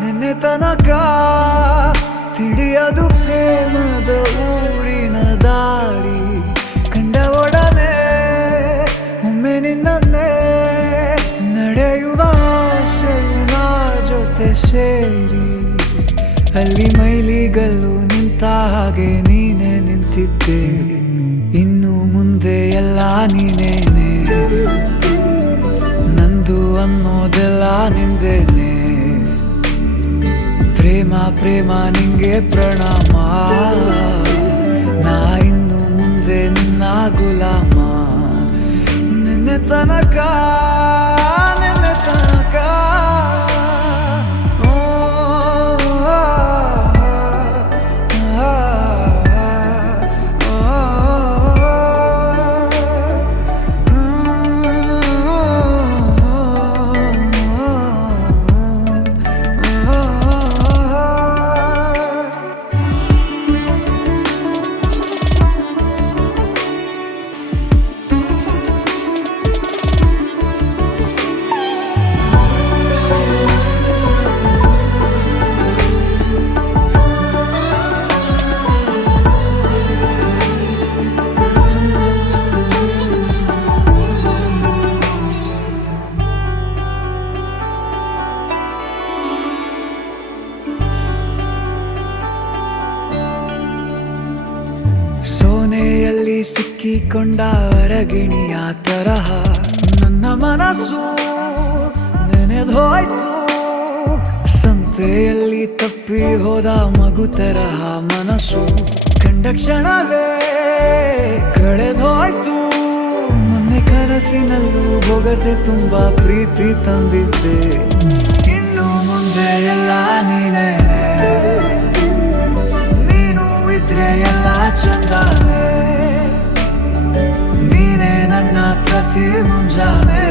ನಿನ್ನೆ ತನಕ ತಿಳಿಯದು ಪ್ರೇಮದ ಊರಿನ ದಾರಿ. ಕಂಡ ಒಡನೆ ಒಮ್ಮೆ ನಿನ್ನೇ ನಡೆಯುವ ಆಸೆಯ ಜೊತೆ ಸೇರಿ, ಅಲ್ಲಿ ಮೈಲಿಗಲ್ಲು ನಿಂತ ಹಾಗೆ ನೀನೆ ನಿಂತಿದ್ದೆ. ಇನ್ನು ಮುಂದೆ ಎಲ್ಲ ನೀನೇನೆ, ನಂದು ಅನ್ನೋದೆಲ್ಲ ನಿಂದೇನೆ. ಪ್ರೇಮ ಪ್ರೇಮ ನಿಂಗೆ ಪ್ರಣಾಮ, ನಾ ಇನ್ನು ಮುಂದೆ ನಿನ್ನ ಗುಲಾಮ. ನಿನ್ನೆ ತನಕ ಸೋನೆಯಲ್ಲಿ ಸಿಕ್ಕಿಕೊಂಡ ಅರಗಿಣಿಯ ತರಹ ನನ್ನ ಮನಸ್ಸು ನೆನೆದೋಯ್ತು. ಸಂತೆಯಲ್ಲಿ ತಪ್ಪಿ ಹೋದ ಮಗು ತರಹ ಮನಸ್ಸು ಕಂಡ ಕ್ಷಣವೇ ಕಳೆದೋಯ್ತು. ಮೊನ್ನೆ ಕನಸಿನಲ್ಲೂ ಬೊಗಸೆ ತುಂಬಾ ಪ್ರೀತಿ ತಂದಿದ್ದೆ. ಇನ್ನು ಮುಂದೆ ಎಲ್ಲ ನೀನೇ, ನೀನು ಇದ್ರೆ ಎಲ್ಲ ಚಂದಾನೆ. ನೀನೇ ನನ್ನ ಪ್ರತಿ ಮುಂಜಾನೆ.